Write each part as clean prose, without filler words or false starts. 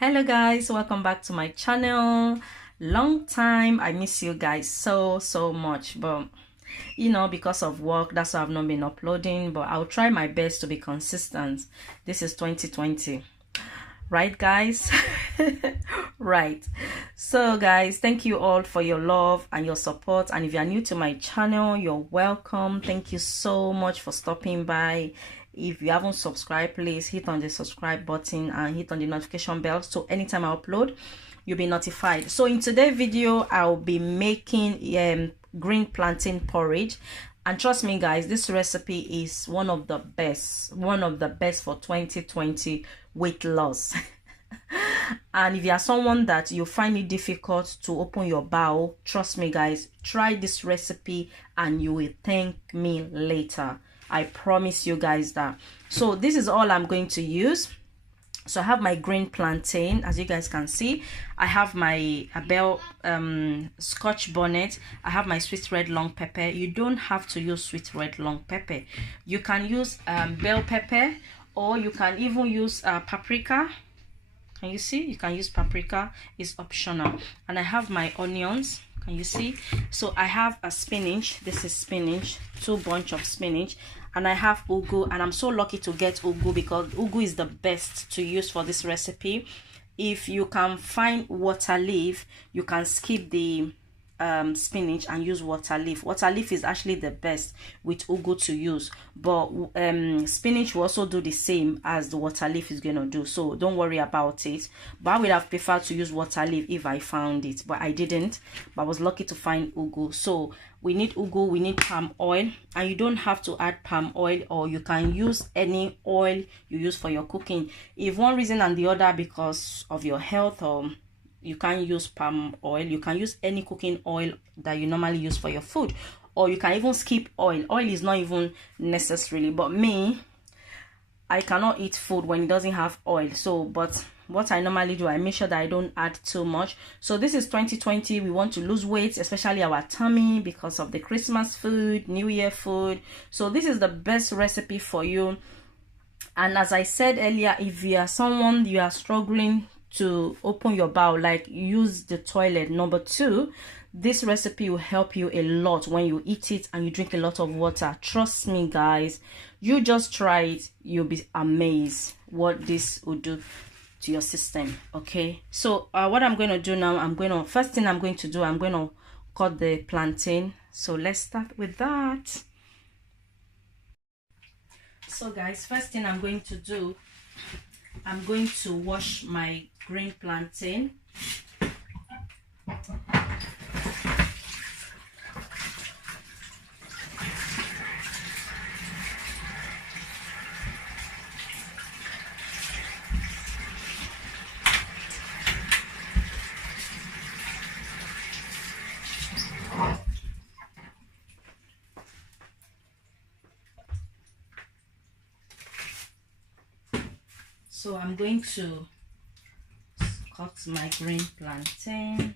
Hello guys, welcome back to my channel. Long time. I miss you guys so much, but because of work, that's why I've not been uploading, but I'll try my best to be consistent. This is 2020, right guys? Right. So guys, thank you all for your love and your support, and if you are new to my channel, you're welcome. Thank you so much for stopping by. If you haven't subscribed, please hit on the subscribe button and hit on the notification bell, so anytime I upload, you'll be notified. So in today's video, I'll be making green plantain porridge, and trust me guys, this recipe is one of the best for 2020 weight loss. And if you are someone that you find it difficult to open your bowel, trust me guys, try this recipe and you will thank me later. I promise you guys that. So this is all I'm going to use. So I have my green plantain, as you guys can see. I have my bell scotch bonnet. I have my sweet red long pepper. You don't have to use sweet red long pepper. You can use bell pepper, or you can even use paprika. Can you see? You can use paprika. It's optional. And I have my onions. Can you see? So I have a spinach. This is spinach, 2 bunch of spinach. And I have ugu, and I'm so lucky to get ugu because ugu is the best to use for this recipe. If you can find water leaf, you can skip the spinach and use water leaf. Water leaf is actually the best with ugu to use, but spinach will also do the same as the water leaf is gonna do, so don't worry about it. But I would have preferred to use water leaf if I found it, but I didn't. But I was lucky to find ugu. So we need ugu, we need palm oil, and you don't have to add palm oil, or you can use any oil you use for your cooking. If one reason and the other, because of your health, or you can't use palm oil, you can use any cooking oil that you normally use for your food, or you can even skip oil. Oil is not even necessarily, but me, I cannot eat food when it doesn't have oil. So but what I normally do, I make sure that I don't add too much. So this is 2020. We want to lose weight, especially our tummy, because of the Christmas food, New Year food. So this is the best recipe for you. And as I said earlier, if you are someone, you are struggling to open your bowel, like use the toilet, number 2, this recipe will help you a lot when you eat it and you drink a lot of water. Trust me guys, you just try it, you'll be amazed what this will do to your system. Okay, so what I'm going to do now, first thing I'm going to do, I'm going to cut the plantain. So let's start with that. So guys, first thing I'm going to do, I'm going to wash my green plantain. So I'm going to cut my green plantain.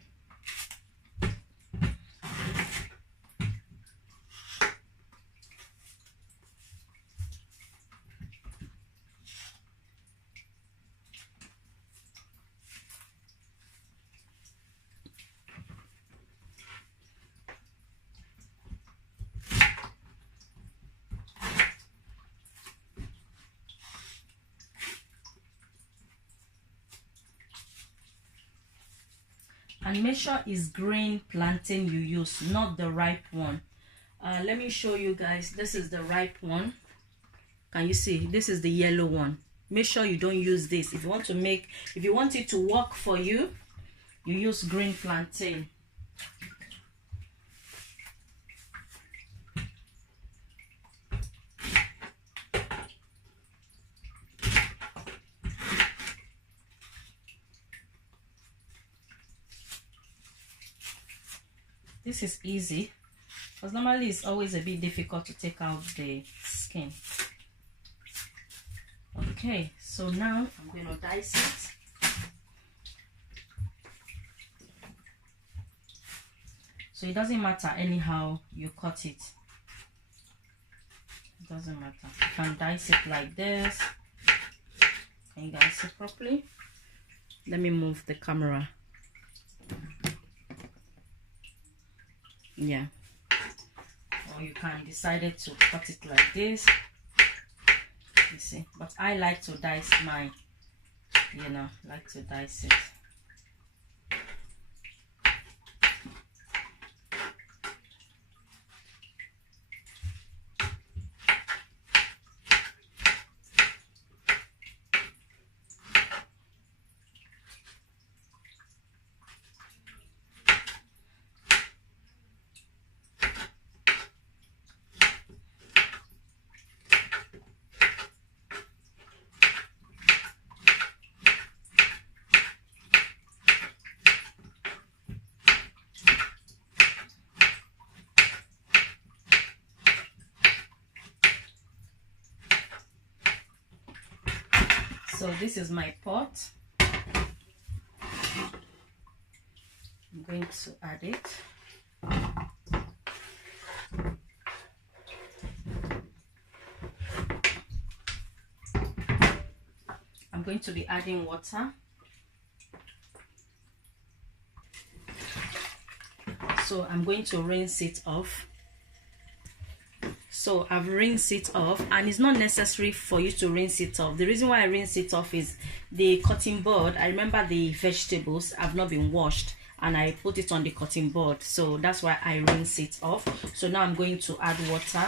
And make sure it's green plantain you use, not the ripe one. Let me show you guys. This is the ripe one. Can you see? This is the yellow one. Make sure you don't use this. If you want it to work for you, you use green plantain. This is easy, because normally it's always a bit difficult to take out the skin. Okay, so now I'm going to dice it. So it doesn't matter anyhow you cut it. It doesn't matter. You can dice it like this. Can you guys see properly? Let me move the camera. Yeah, or you can decide to cut it like this, you see, but I like to dice mine, you know, like to dice it. So this is my pot. I'm going to add it. I'm going to be adding water. So I'm going to rinse it off. So I've rinsed it off, and it's not necessary for you to rinse it off. The reason why I rinse it off is the cutting board. I remember the vegetables have not been washed and I put it on the cutting board, so that's why I rinse it off. So now I'm going to add water,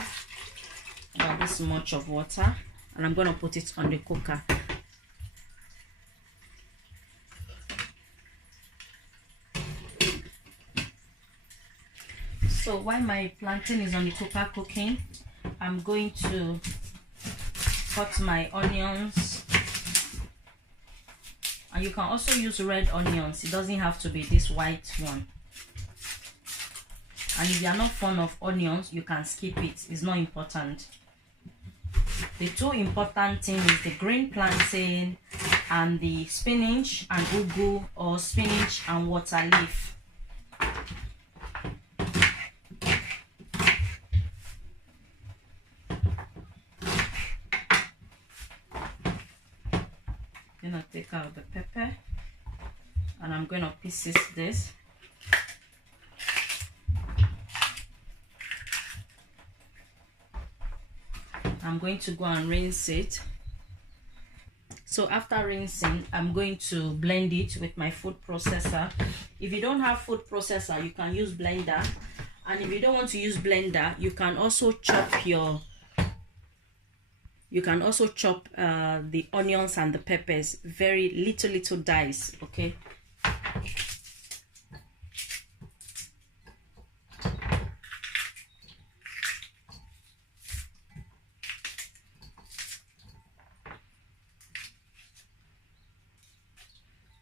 about this much of water, and I'm going to put it on the cooker. So while my plantain is on the cooker cooking, I'm going to cut my onions, and you can also use red onions. It doesn't have to be this white one. And if you are not fond of onions, you can skip it. It's not important. The two important things is the green plantain and the spinach and ugu, or spinach and water leaf. Gonna take out the pepper, and I'm gonna pieces this. I'm going to go and rinse it. So after rinsing, I'm going to blend it with my food processor. If you don't have food processor, you can use blender, and if you don't want to use blender, you can also chop the onions and the peppers, very little dice, okay?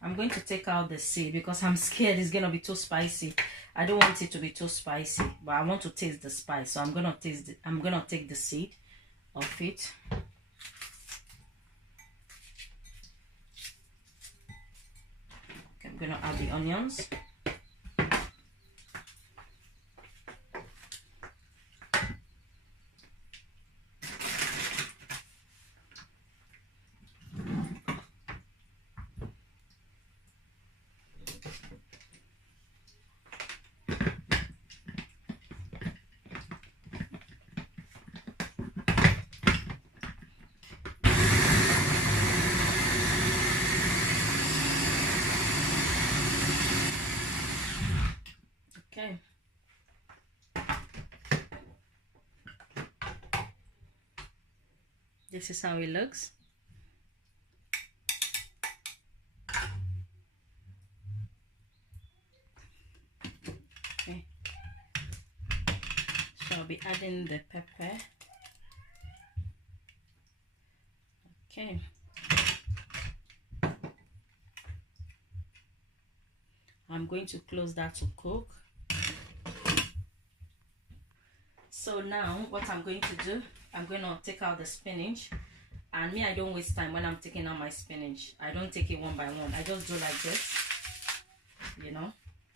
I'm going to take out the seed because I'm scared it's gonna be too spicy. I don't want it to be too spicy, but I want to taste the spice, so I'm gonna take the seed of it. Okay, I'm gonna add the onions. Okay. This is how it looks. Okay. So I'll be adding the pepper. Okay. I'm going to close that to cook. So now what I'm going to do, I'm going to take out the spinach. And me, I don't waste time when I'm taking out my spinach. I don't take it one by one. I just do like this. You know,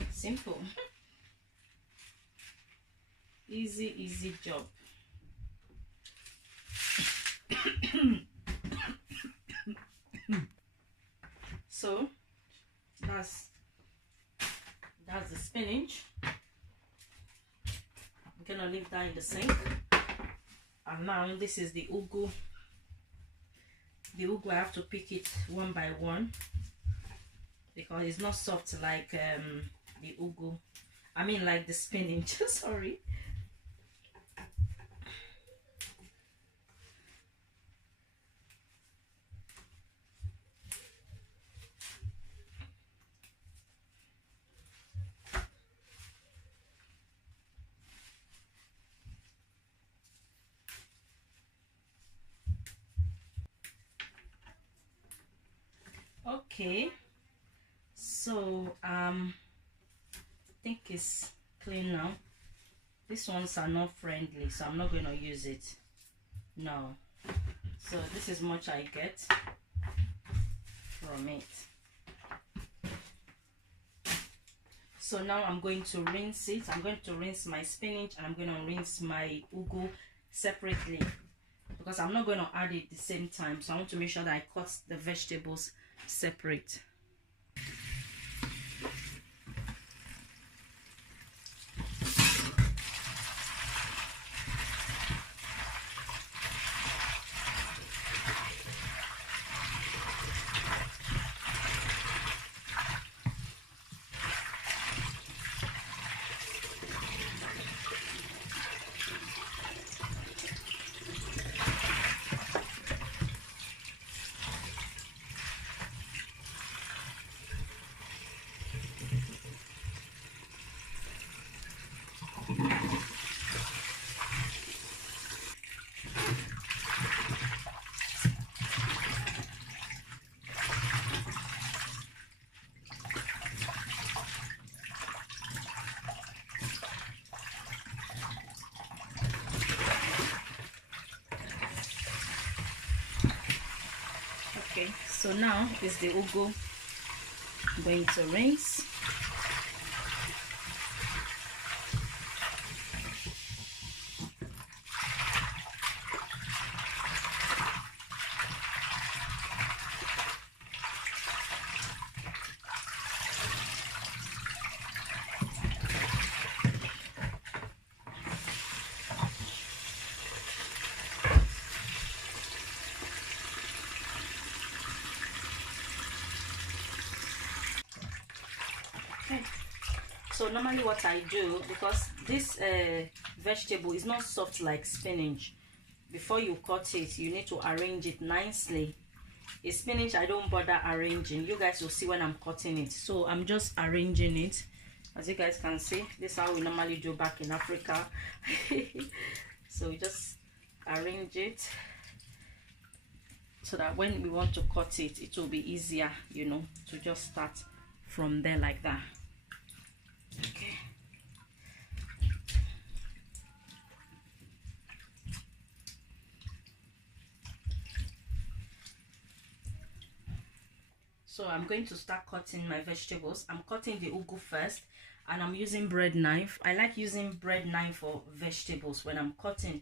simple. Easy job. So that's the spinach. I'm gonna leave that in the sink. And now this is the ugu. The ugu, I have to pick it one by one because it's not soft like the ugu. I mean like the spinach. Sorry. Okay, so I think it's clean now. These ones are not friendly, so I'm not going to use it. No. So this is much I get from it. So now I'm going to rinse it. I'm going to rinse my spinach and I'm going to rinse my ugu separately because I'm not going to add it at the same time. So I want to make sure that I cut the vegetables separate. Okay, so now is the ugu. I'm going to rinse. Okay. So normally what I do, because this vegetable is not soft like spinach, before you cut it you need to arrange it nicely. A spinach I don't bother arranging. You guys will see when I'm cutting it. So I'm just arranging it. As you guys can see, this is how we normally do back in Africa. So we just arrange it so that when we want to cut it, it will be easier, you know, to just start from there like that. Okay. So I'm going to start cutting my vegetables. I'm cutting the ugu first and I'm using bread knife. I like using bread knife for vegetables when I'm cutting.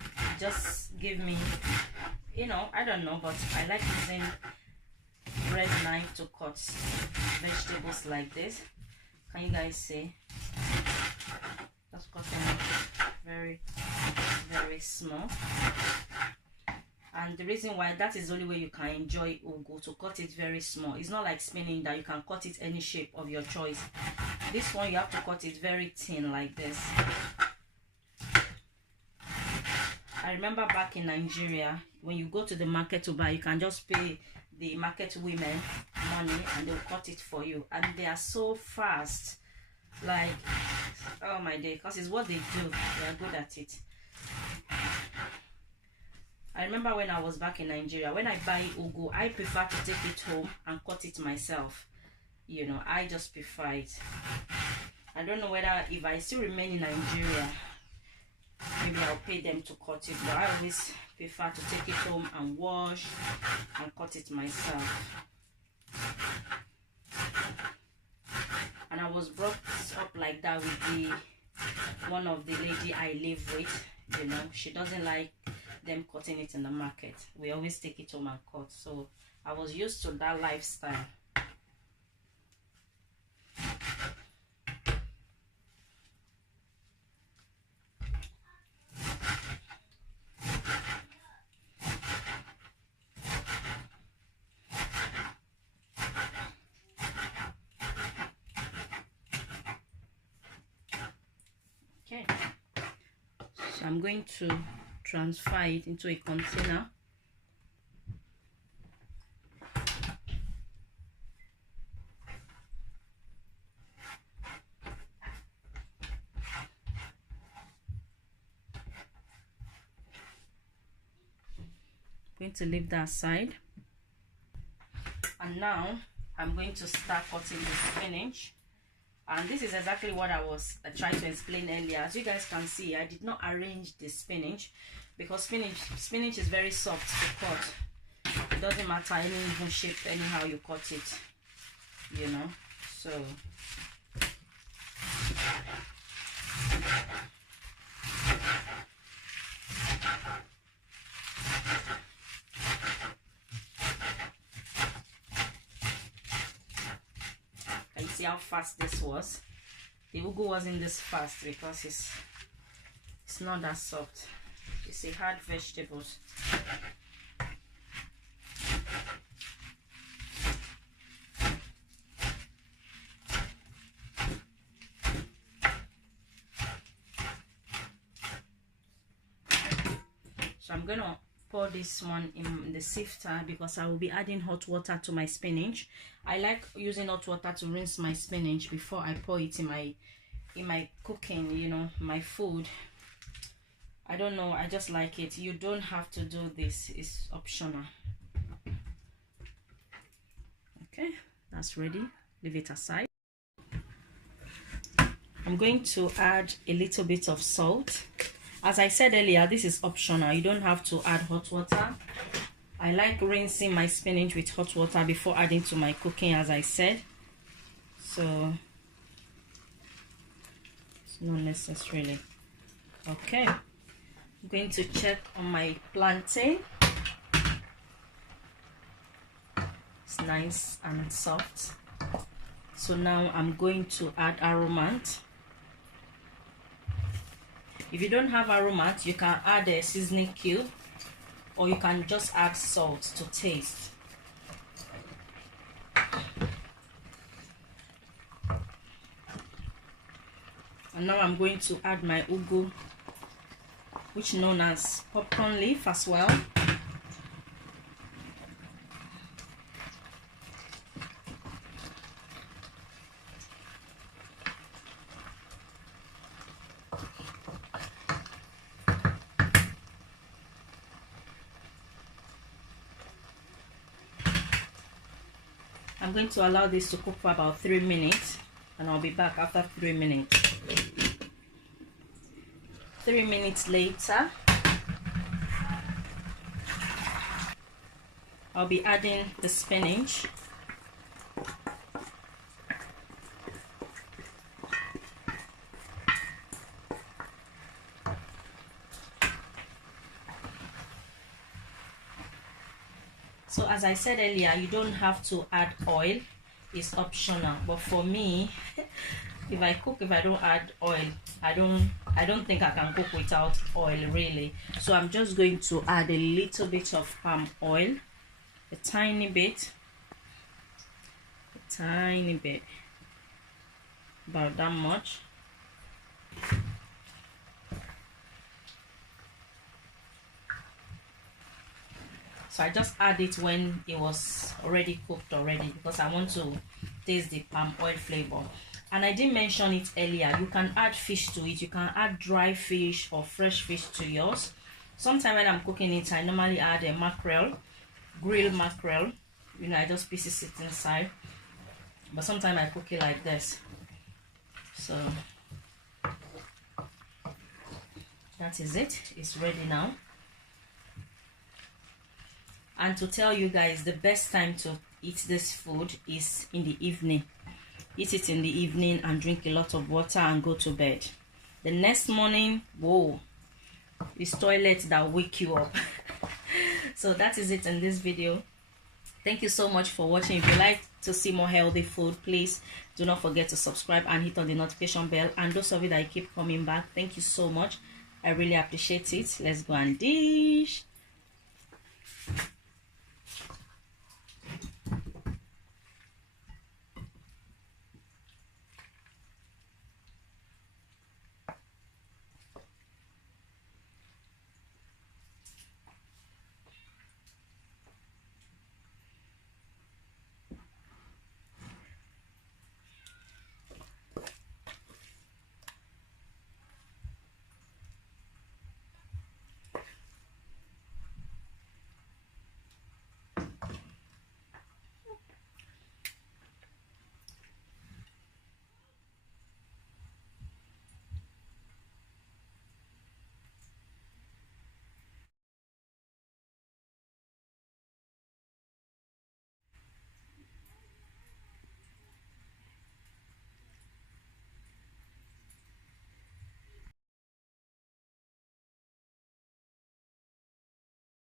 It just give me, you know, I don't know, but I like using bread knife to cut vegetables like this. Can you guys see? Just cutting it very, very small. And the reason why, that is the only way you can enjoy ugu, to cut it very small. It's not like spinach that you can cut it any shape of your choice. This one you have to cut it very thin like this. I remember back in Nigeria, when you go to the market to buy, you can just pay the market women money and they'll cut it for you. And they are so fast. Like, oh my day, because it's what they do. They are good at it. I remember when I was back in Nigeria, when I buy ugu, I prefer to take it home and cut it myself. You know, I just prefer it. I don't know whether if I still remain in Nigeria, maybe I'll pay them to cut it, but I always prefer to take it home and wash and cut it myself. And I was brought up like that with the one of the lady I live with. You know, she doesn't like them cutting it in the market. We always take it home and cut. So I was used to that lifestyle. So I'm going to transfer it into a container. I'm going to leave that aside. And now I'm going to start cutting the spinach. And this is exactly what I was trying to explain earlier. As you guys can see, I did not arrange the spinach because spinach is very soft to cut. It doesn't matter any even shape, anyhow you cut it, you know. So can you see how fast this was? The ugu wasn't this fast because it's not that soft. It's a hard vegetables. So I'm gonna pour this one in the sifter because I will be adding hot water to my spinach. I like using hot water to rinse my spinach before I pour it in my cooking, you know, my food. I don't know, I just like it. You don't have to do this, it's optional. Okay, that's ready. Leave it aside. I'm going to add a little bit of salt. As I said earlier, this is optional. You don't have to add hot water. I like rinsing my spinach with hot water before adding to my cooking, as I said. So it's not necessarily. Okay, I'm going to check on my plantain. It's nice and soft. So now I'm going to add aromat. If you don't have aromat, you can add a seasoning cube, or you can just add salt to taste. And now I'm going to add my ugu, which is known as popcorn leaf as well. I'm going to allow this to cook for about 3 minutes, and I'll be back after 3 minutes. 3 minutes later, I'll be adding the spinach. So as I said earlier, you don't have to add oil, it's optional. But for me, if I don't add oil, I don't think I can cook without oil really. So I'm just going to add a little bit of palm oil, a tiny bit, about that much. So I just add it when it was already cooked because I want to taste the palm oil flavor. And I didn't mention it earlier, you can add fish to it. You can add dry fish or fresh fish to yours. Sometimes when I'm cooking it, I normally add a mackerel, grilled mackerel. You know, I just pieces it inside. But sometimes I cook it like this. So that is it. It's ready now. And to tell you guys, the best time to eat this food is in the evening. Eat it in the evening and drink a lot of water and go to bed. The next morning, whoa, it's toilet that wake you up. So that is it in this video. Thank you so much for watching. If you like to see more healthy food, please do not forget to subscribe and hit on the notification bell. And those of you that keep coming back, thank you so much. I really appreciate it. Let's go and dish.